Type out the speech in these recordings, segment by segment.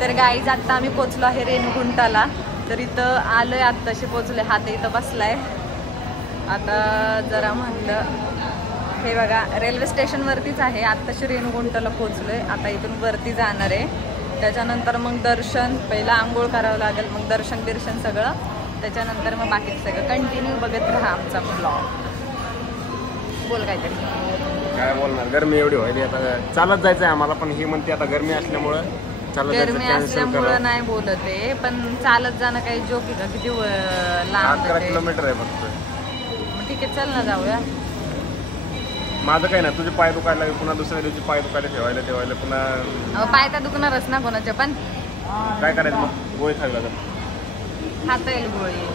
तर गाईज आता आम्ही पोचलो आहे रेणुगुंटाला. तर इथं आलोय, आत्ताशी पोचले, हात इथं बसलाय. आता जरा म्हणलं, हे बघा रेल्वे स्टेशनवरतीच आहे. आत्ताशी रेणुगुंटाला पोचलोय. आता इथून वरती जाणार आहे. त्याच्यानंतर मग दर्शन, पहिला आंघोळ करावं लागेल, मग दर्शन बिर्शन सगळं, त्याच्यानंतर मग बाकीचं सगळं. कंटिन्यू बघत राहा आमचा ब्लॉग. बोल काहीतरी. काय बोलणार, गरमी एवढी व्हायली. आता चालत जायचंय आम्हाला, पण ही म्हणते आता गरमी असल्यामुळं गरमी असल्यामुळं नाही बोलत आहे. पण चालत जाणं काही जोक आहे का? किती लांब, 11 किलोमीटर आहे फक्त. मग ठीक आहे, चल ना जाऊया. माझं काही नाही, तुझे पाय दुखायला, पुन्हा दुसऱ्या दिवशी पाय दुखायला ठेवायला पुन्हा. पाय तर दुखणारच ना कोणाचे पण. काय करायचं मग, गोळी खायला लागेल. खाता येईल गोळी.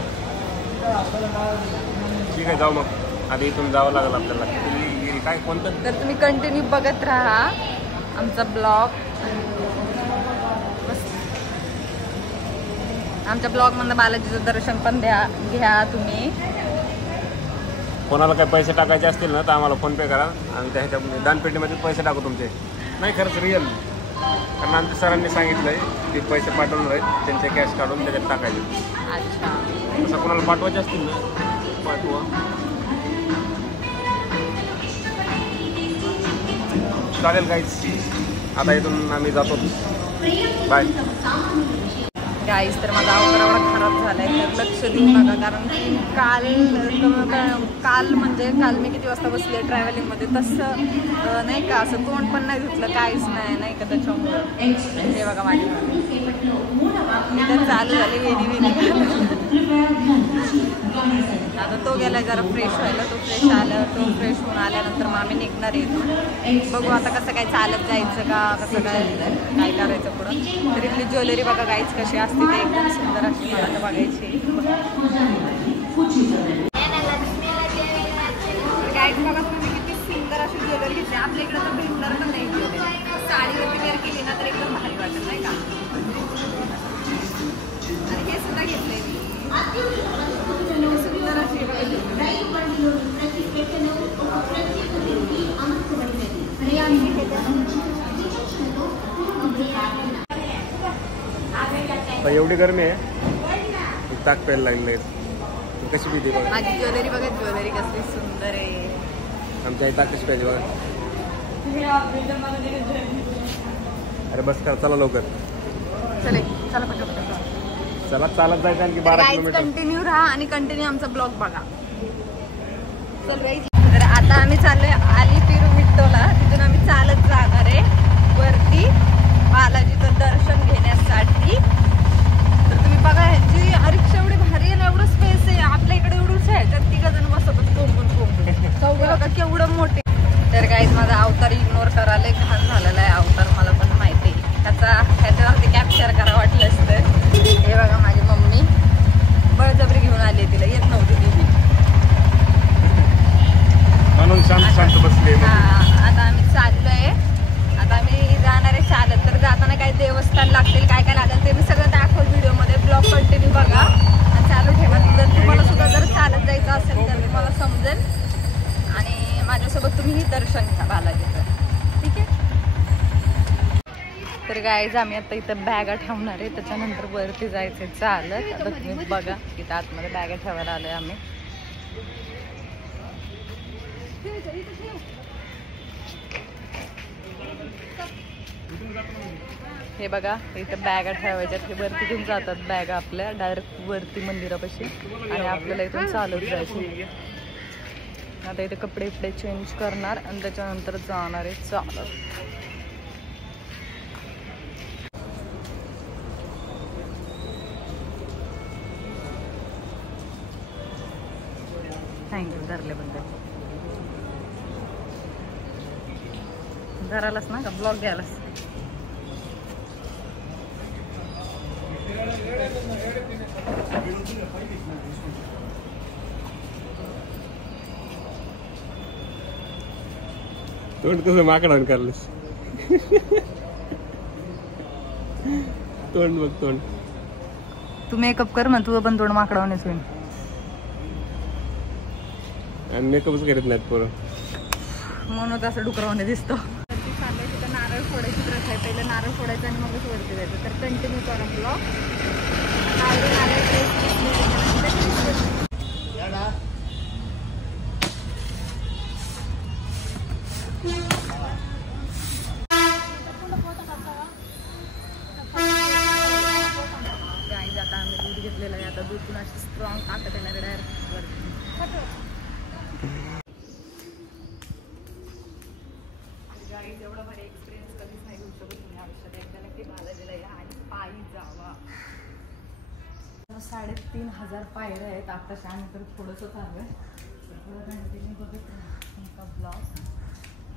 ठीक आहे, जाऊ मग. आधी इथून जावं लागेल आपल्याला. काय कोणतं? तर तुम्ही कंटिन्यू बघत राहा आमचा ब्लॉग. आमच्या ब्लॉग मध्ये बालाजीचं दर्शन पण घ्या तुम्ही. कोणाला काही पैसे टाकायचे असतील ना तर आम्हाला फोन पे करा आणि त्याच्या दानपेटीमध्ये पैसे टाकू तुमचे. नाही, खरंच रिअल. कारण आमच्या सरांनी सांगितलंय की पैसे पाठवणार आहेत, त्यांचे कॅश काढून त्याच्यात टाकायचे. अच्छा, असं कोणाला पाठवायचे असतील ना पाठवा. चालेल गाईज, आता इथून आम्ही जातो. Bye guys. तर माझा अवतार एवढा खराब झालाय, तर लक्ष देऊ नका. कारण की काल मी किती वाजता बसले ट्रॅव्हलिंगमध्ये, तसं नाही का, असं तोंड पण नाही धुतलं, काहीच नाही का. त्याच्यामुळं हे बघा माझी तर चालू झाली वेणी. आता तो गेलाय जरा फ्रेश व्हायला. तो फ्रेश होऊन आल्यानंतर मग आम्ही निघणार येतो. बघू आता कसं काय, चालत जायचं का कसं काय करायचं पुढं. तर इथली ज्वेलरी बघा गाईज कशी असते, ते एकदम सुंदर अशी मला तर बघायची. गाईज बघा तुम्ही किती सुंदर अशी ज्वेलरी घेतली. आपल्या इकडे तर भेटणार पण नाही ज्वेलरी. साडीवरती वेअर केली ना तर एकदम भारी वाटत नाही का. आणि हे सुद्धा घेतलंय मी. सुंदर अशी एवढी गरमी आहे, ताक प्यायला लागले. कशी पिते बघा माझी ज्वेलरी. बघा ज्वेलरी कसली सुंदर आहे. आमच्या आई ताक कशी पाहिजे बघा. अरे बस कर, चला लवकर. चला चला चालत जायचं आणखी 12 किलोमीटर. कंटिन्यू राहा आणि कंटिन्यू आमचा ब्लॉग बघा. तर आता आम्ही चाललोय अलिपिरुमिट्टोला. तिथून आम्ही चालत जाणार आहे वरती बालाजीचं दर्शन घेण्यासाठी. तर तुम्ही बघा, ह्याची रिक्षा एवढी भारी आहे ना, एवढं स्पेस आहे. आपल्या इकडे एवढंच आहे, तर 3 जण बसतात कोंबून बघा केवढं मोठे. तर गाईज माझा अवतार इग्नोर करायला घाण झालेला आहे. अवतार मला पण माहिती आहे, ह्याच्यावरती कॅप्चर करा वाटलं असतं. हे बघा माझी मम्मी बळजबरी घेऊन आली, तिला येत नव्हती ती म्हणून शांत बसले. आता आम्ही चाललोय. आता आम्ही जाणार आहे चालत. तर जाताना काही देवस्थान लागतील, काय काय लागेल ते मी सगळं दाखवल व्हिडिओमध्ये. ब्लॉग कंटिन्यू बघा आणि चालू ठेवा. जर तुम्हाला सुद्धा जर चालत जायचं असेल तर तुम्हाला समजेल आणि माझ्यासोबत तुम्ही दर्शन घ्या बालाजीचं. ठीक आहे. तर गाईज आम्ही आता इथं बॅगा ठेवणार आहे, त्याच्यानंतर वरती जायचंय चालत. आता तुम्ही बघा इथं आतमध्ये बॅगा ठेवायला आलोय आम्ही. हे बघा इथं बॅगा ठेवायच्यात. हे वरती घेऊन जातात बॅगा आपल्या डायरेक्ट वरती मंदिरापाशी आणि आपल्याला इथून चालत जायचं. आता इथे कपडे चेंज करणार आणि त्याच्यानंतर जाणार आहे चालत. थँक्यू धरल्याबद्दल. धरालाच ना का ब्लॉग घ्यायलाच. तोंड कसं माकडान काढलंस. तोंड बघ तोंड. तू मेकअप कर मग, तुझं पण तोंड माकडावणीच होईल. आणि मेकअपच करत नाहीत पोरं म्हणून असं डुकरावणे दिसतो. तिथं नारळ फोडायची प्रथा आहे पहिलं नारळ फोडायचं आणि मगच वरती जायचं. तर कंटिन्यू करा ब्लॉग. आवडून आले आता आम्ही दूध घेतलेलं आहे. आता दूध पुन्हा स्ट्रॉंग ताकद येणार डायरेक्ट वरती. एवढा भारी एक्सपिरियन्स कधीच नाही घेऊ शकत तुम्ही आयुष्यात. एकदा नक्की बालाजीला या आणि पायी जावा. 3,500 पायऱ्या आहेत. आताशा आम्ही तर थोडंसं चालू आहे. कंटिन्यू बघत राहा ब्लॉग.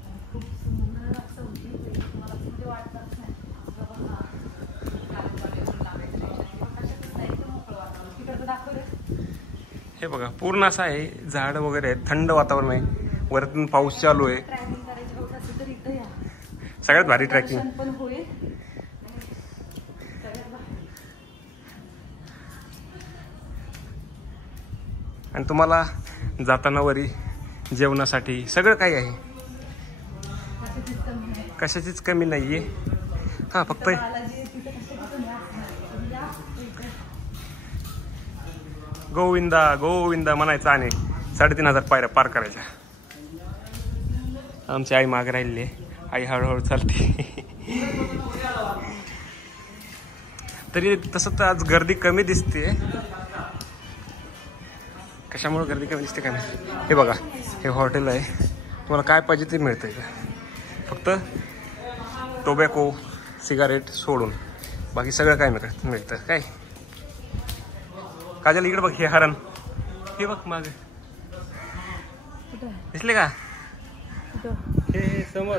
आणि खूप सुंदर असं होती तुम्हाला म्हणजे वाटतच नाही. हे बघा पूर्ण असं आहे, झाड वगैरे आहे, थंड वातावरण आहे, वरतून पाऊस चालू आहे. ट्रॅकिंग करायची होत असेल तर इथं या. सगळ्यात भारी ट्रॅकिंग पण होईल. आणि तुम्हाला जाताना वरी जेवणासाठी सगळं काही आहे, कशाचीच कमी नाहीये. हा फक्त गोविंदा गोविंदा म्हणायचं आणि 3,500 पायऱ्या पार करायच्या. आमची आई मागे राहिली आहे, आई हळूहळू चालते. तरी तसं तर आज गर्दी कमी दिसते. कशामुळे गर्दी कमी दिसते काय नाही. हे बघा हे हॉटेल आहे, तुम्हाला काय पाहिजे ते मिळतं का, फक्त टोबॅको सिगारेट सोडून बाकी सगळं काय मिळतं. काय काजल इकडे बघ, हे हरण हे बघ मागे दिसले का, हे समोर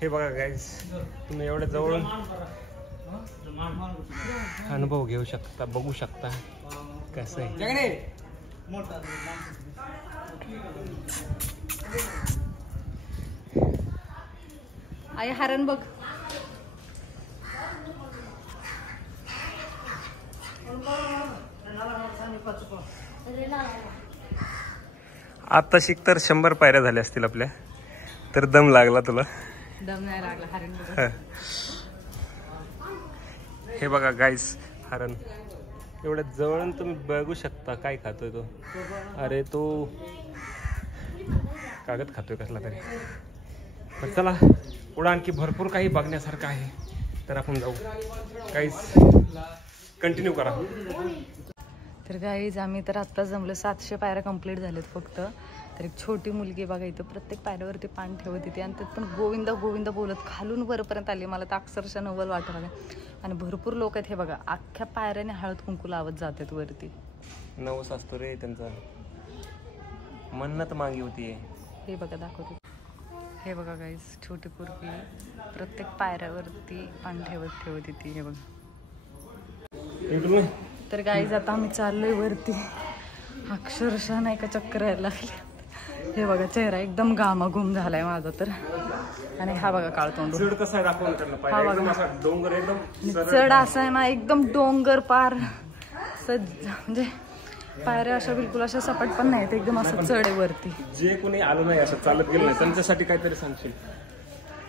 हे बघा गाईज. तुम्ही एवढ्या जवळून अनुभव घेऊ शकता, बघू शकता कसं आहे. आई हरण बघ. आता शिक तर 100 पायऱ्या झाल्या असतील आपल्या, तर दम लागला तुला. दम नाही लागला हरण बघ. हे बघा गाईस हरण एवढ्या जवळून तुम्ही बघू शकता काय खातोय तो. अरे तो कागद खातोय कसला तरी. तर चला पुढे आणखी भरपूर काही बघण्यासारखं आहे, तर आपण जाऊ. गाईस कंटिन्यू करा. तर गाईज आम्ही तर आत्ता जमलं 700 पायऱ्या कंप्लीट झालेत फक्त. तर एक छोटी मुलगी बघा इथं प्रत्येक पायऱ्यावरती पान ठेवत होती आणि त्यात पण गोविंदा गोविंदा बोलत खालून वरपर्यंत आली. मला तर अक्षरशः नवल वाटत लागलं. आणि भरपूर लोक आहेत हे बघा, अख्ख्या पायऱ्याने हळद कुंकू लावत जातात वरती. नवस असतो रे त्यांचा, मन्नत मागी होती. हे बघा दाखवते. हे बघा गाईज छोटी पोरगी प्रत्येक पायऱ्यावरती पान ठेवत होती. हे बघा. तर गाईज आता आम्ही चाललोय वरती. अक्षरशः नाही का चक्कर यायला लागले. हे बघा चेहरा एकदम घामाघूम झालाय माझा तर. आणि हा बघा काळतोंड. चढ कसा आहे हा बघा डोंगर एकदम चढ असा आहे ना, एकदम डोंगर पार म्हणजे पायऱ्या अशा बिलकुल अशा सपाट पण नाहीत, एकदम असं चढ आहे वरती. जे कोणी आलं नाही असं चालत गेलं नाही त्यांच्यासाठी काहीतरी सांगशील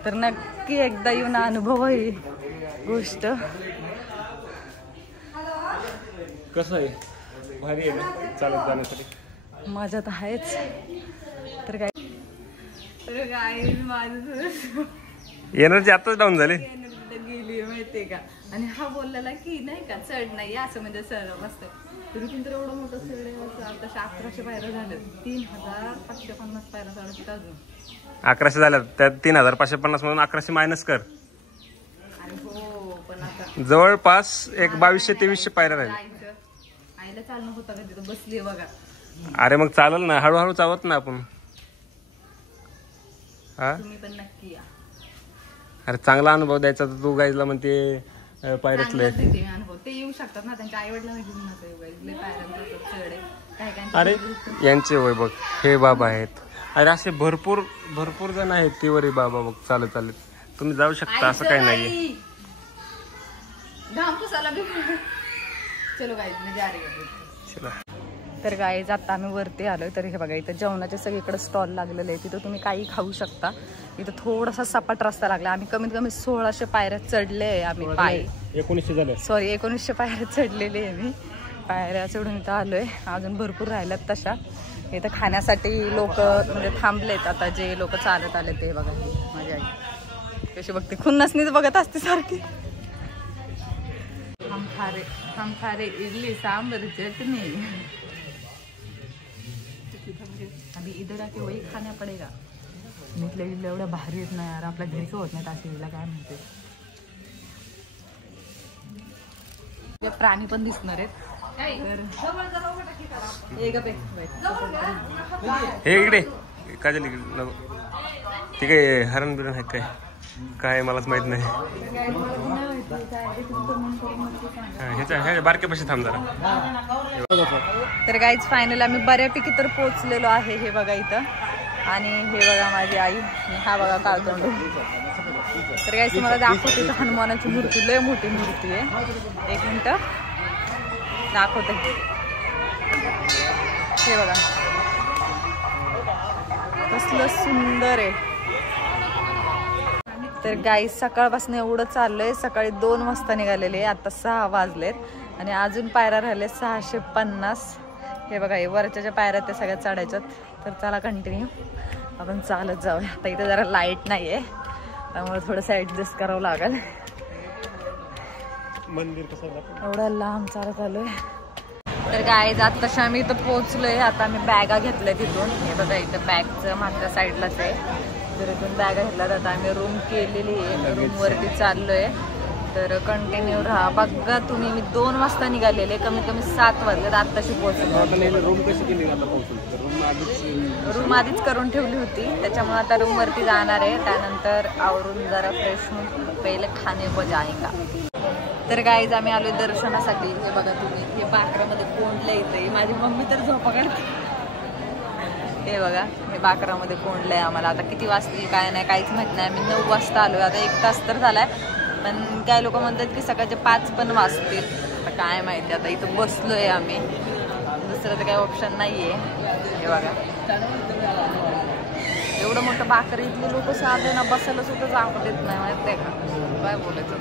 तर नक्की एकदा येऊन अनुभव ही गोष्ट. कसं आहे, भारी आहे ना चालत जाण्यासाठी. माझ्यात आहेच. तर काय माझं एनर्जी आताच डाऊन झाली गेली माहितीये का. आणि हा बोललेला की नाही का चढ नाही असं म्हणजे सर मस्त. तरी पण तर एवढं मोठं चढ आहे. तशा 1100 पायऱ्या झाल्यात. 3,550 पायऱ्या चढत अजून 1100 झाल्या, त्यात 3,550 म्हणून 1100 मायनस कर. हो पण आता जवळपास एक 2200-2300 पायऱ्या राहिल्या. आईला चालणं होतं का तिथं बसली बघा. अरे मग चालल ना, हळूहळू चावत ना आपण. हा तुम्ही पण नक्की या. अरे चांगला अनुभव द्यायचा तर तू गाईजला म्हणते पायऱ्यातले. ते येऊ शकतात ना, त्यांच्या आई वडिलांना घेऊन नका. अरे यांचे वय बघ, हे बाबा आहेत. अरे असे भरपूर भरपूर जण आहेत ते वरी बाबा बघ चालत चालत. तुम्ही जाऊ शकता, असं काही नाहीये. चलो गाइस मैं जा रही हूँ. चला तर गाईज आता आम्ही वरती आलोय. तर हे बघा इथं जेवणाचे सगळीकडे स्टॉल लागलेले आहे. तिथं तुम्ही काही खाऊ शकता. इथं थोडासा सपाट रस्ता लागला. आम्ही कमीत कमी 1600 पायऱ्या चढले. आम्ही पाय 1900 पायऱ्या चढलेले आहे. मी पायऱ्या चढून इथं आलोय. अजून भरपूर राहिल्यात तशा. इथं खाण्यासाठी लोक म्हणजे थांबलेत. आता जे लोक चालत आले ते बघा. माझी आई कशी बघते, खुन्नसनीच बघत असते सारखी. हम खारे इडली सांबर चटनी. अभी इधर आके वही खाना पडेगा. इथल्या इडल्या एवढ्या भारी येत नाही यार. आपल्या घरी होत नाही असे इडल्या. काय म्हणते प्राणी पण दिसणार आहेत. हे इकडे काजल ठीक आहे. हरण बिरण आहे काय काय मलाच माहित नाही. ह्याच्या बारक्यापाशी थांब जरा. तर गाईज फायनल आम्ही बऱ्यापैकी तर पोहोचलेलो आहे. हे बघा इथं. आणि हे बघा माझी आई. हा बघा काळतोंड. तर गाईज तुम्हाला दाखवते इथं हनुमानाची मूर्ती. लय मोठी मूर्ती आहे. एक मिनिट दाखवते. हे बघा कसलं सुंदर आहे. तर गाईज सकाळपासून एवढं चाललंय. सकाळी 2 वाजता निघालेले. आता 6 वाजलेत आणि अजून पायऱ्या राहिले 650. हे बघा हे वरच्या ज्या पायऱ्या त्या सगळ्या चढायच्यात. तर चला कंटिन्यू आपण चालत जाऊया. आता इथे जरा लाईट नाहीये त्यामुळे थोडंसं ऍडजस्ट करावं लागेल. मंदिर कसं एवढं लांब चालत आलोय. तर गाईज आत्ताशी आम्ही इथं पोहोचलोय. आता आम्ही बॅगा घेतल्या तिथून. हे बघा इथं बॅगचं मागच्या साईडलाच आहे. तर इथून बॅगा घेतल्यात. आता आम्ही रूम केलेली आहे. रूमवरती चाललोय. तर कंटिन्यू राहा. बघा तुम्ही मी 2 वाजता निघालेले. कमीत कमी 7 वाजले. आत्ताशी पोहोचलो. रूम कशी केली आता रूम आधीच करून ठेवली होती. त्याच्यामुळे आता रूमवरती जाणार आहे. त्यानंतर आवरून जरा फ्रेश होऊन पहिले खाणे को जाएगा. तर गाईज आम्ही आलोय दर्शनासाठी. हे बघा तुम्ही हे बाकरामध्ये कोंडलं इथे. माझी मम्मी तर झोपा काढते. हे बघा हे बाकरामध्ये कोंडलंय आम्हाला. आता किती वाजतील काय नाही काहीच माहित नाही. आम्ही 9 वाजता आलोय. आता 1 तास तर झालाय. पण काही लोक म्हणतात की सकाळचे 5 पण वाजतील. आता काय माहिती. आता इथं बसलोय आम्ही. दुसरं तर काही ऑप्शन नाहीये. हे बघा एवढं मोठं बाकर. इथले लोक साधे ना बसायला सुद्धा जाऊ देत नाही. माहित आहे का काय बोलायचं.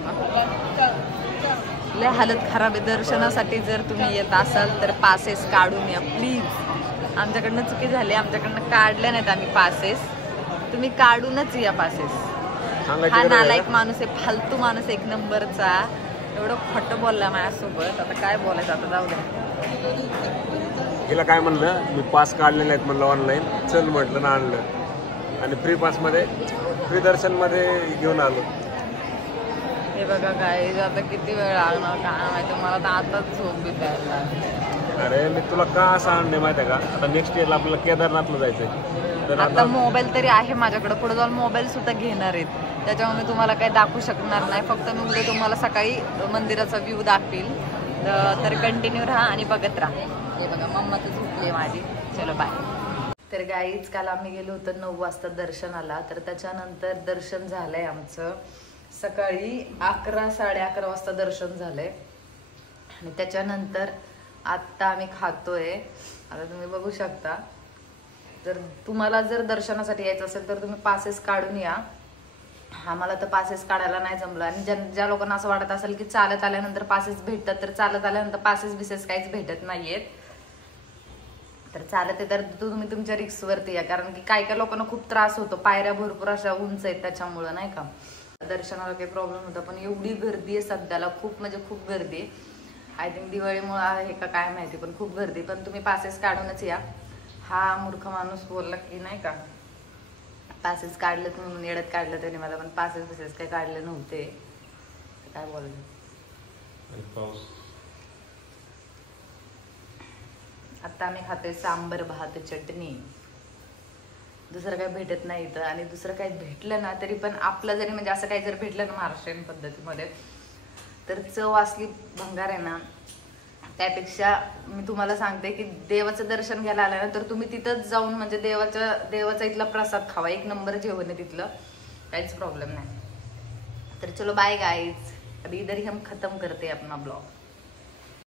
लय हालत खराब आहे. दर्शनासाठी जर तुम्ही येत असाल तर पासेस काढून या प्लीज. आमच्याकडनं चुकी झाली. आमच्याकडनं काढल्या नाहीत आम्ही पासेस. तुम्ही काढूनच या पासेस. हा नालायक माणूस आहे. फालतू माणूस 1 नंबरचा. एवढं खोटं बोलला माझ्यासोबत. आता काय बोलायचं. आता जाऊ द्या. हिला काय म्हणलं मी पास काढलेले आहेत म्हणलं ऑनलाईन. चल म्हटलं ना आणलं. आणि फ्री पासमध्ये फ्री दर्शनमध्ये घेऊन आलो. हे बघा काय आता किती वेळ लागणार काय माहिती. मला तर आताच झोप द्यायला. अरे मी तुला का असं आणले माहिती आहे का. आता नेक्स्ट इयरला आपल्याला केदारनाथला जायचंय. तर आता मोबाईल तरी आहे माझ्याकडे. पुढे जाऊन मोबाईल सुद्धा घेणार आहेत. त्याच्यामुळे मी तुम्हाला काही दाखवू शकणार नाही. फक्त मी उद्या तुम्हाला सकाळी मंदिराचा व्ह्यू दाखवील. तर कंटिन्यू राहा आणि बघत राहा. हे बघा मम्मा तर झोपली माझी. चलो बाय. तर गाईच काल आम्ही गेलो होतो 9 वाजता दर्शनाला. तर त्याच्यानंतर दर्शन झालंय आमचं सकाळी 11 साडे 11 वाजता दर्शन झालंय. आणि त्याच्यानंतर आत्ता आम्ही खातोय. आता तुम्ही बघू शकता. जर तुम्हाला जर दर्शनासाठी यायचं असेल तर तुम्ही पासेस काढून या. आम्हाला तर पासेस काढायला नाही जमलं. आणि ज्या लोकांना असं वाटत असेल की चालत आल्यानंतर पासेस भेटतात तर चालत आल्यानंतर पासेस बिसेस काहीच भेटत नाहीयेत. तर चालत आहे तर तुम्ही तुमच्या रिक्सवरती या. कारण की काही काही लोकांना खूप त्रास होतो. पायऱ्या भरपूर अशा उंच आहेत त्याच्यामुळं नाही का. दर्शनाला काही प्रॉब्लेम होता. पण एवढी गर्दी आहे सध्याला. खूप म्हणजे खूप गर्दी आहे. आय थिंक दिवाळीमुळे आहे का काय माहिती. पण खूप गर्दी. पण तुम्ही पासेस काढूनच या. हा मूर्ख माणूस बोलला की नाही का पासेस काढलेत म्हणून येड्यात काढलं त्याने मला. पण पासेस बिसेस काही काढले नव्हते. काय बोललं. आता आम्ही खातोय सांबर भात चटणी. दुसरं काही भेटत नाही इथं. आणि दुसरं काही भेटलं ना तरी पण आपलं जरी म्हणजे असं काही जर भेटलं ना महाराष्ट्रीयन पद्धतीमध्ये तर चव असली भंगार आहे ना. त्यापेक्षा मी तुम्हाला सांगते की देवाचं दर्शन घ्यायला आलं ना तर तुम्ही तिथंच जाऊन म्हणजे देवाचा इथला प्रसाद खावा. 1 नंबर जेवण आहे तिथलं. काहीच प्रॉब्लेम नाही. तर चलो बाय गाइज. अभी इधर ही हम खत्म करते हैं अपना ब्लॉग.